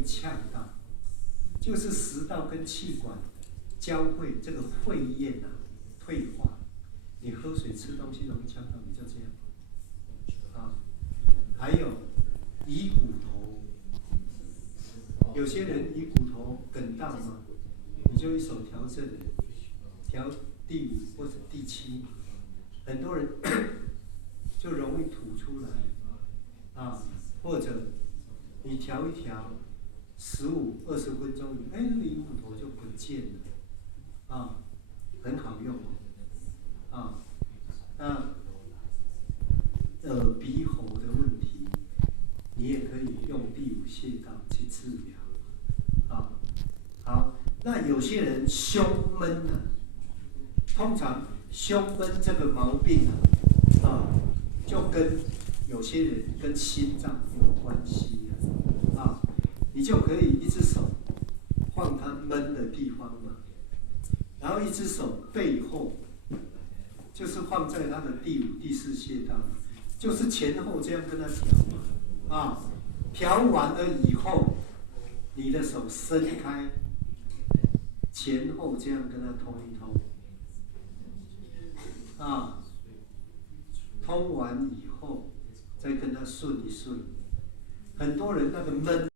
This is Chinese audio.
易呛到，就是食道跟气管交汇，这个肺炎退化。你喝水吃东西容易呛到，你就这样。还有胰骨头，有些人胰骨头梗到嘛，你就一手调正，调第5或者第7，很多人就容易吐出来，或者你调一调，15、20分钟，那个胰骨头就不见了，很好用，那鼻喉的问题，你也可以用第5泻道去治疗，好，那有些人胸闷通常胸闷这个毛病就跟有些人跟心脏有关系你就可以一只手放他闷的地方嘛，然后一只手背后，就是放在他的第5、第4穴道，就是前后这样跟他调嘛，调完了以后，你的手伸开，前后这样跟他通一通，通完以后再跟他顺一顺。很多人那个闷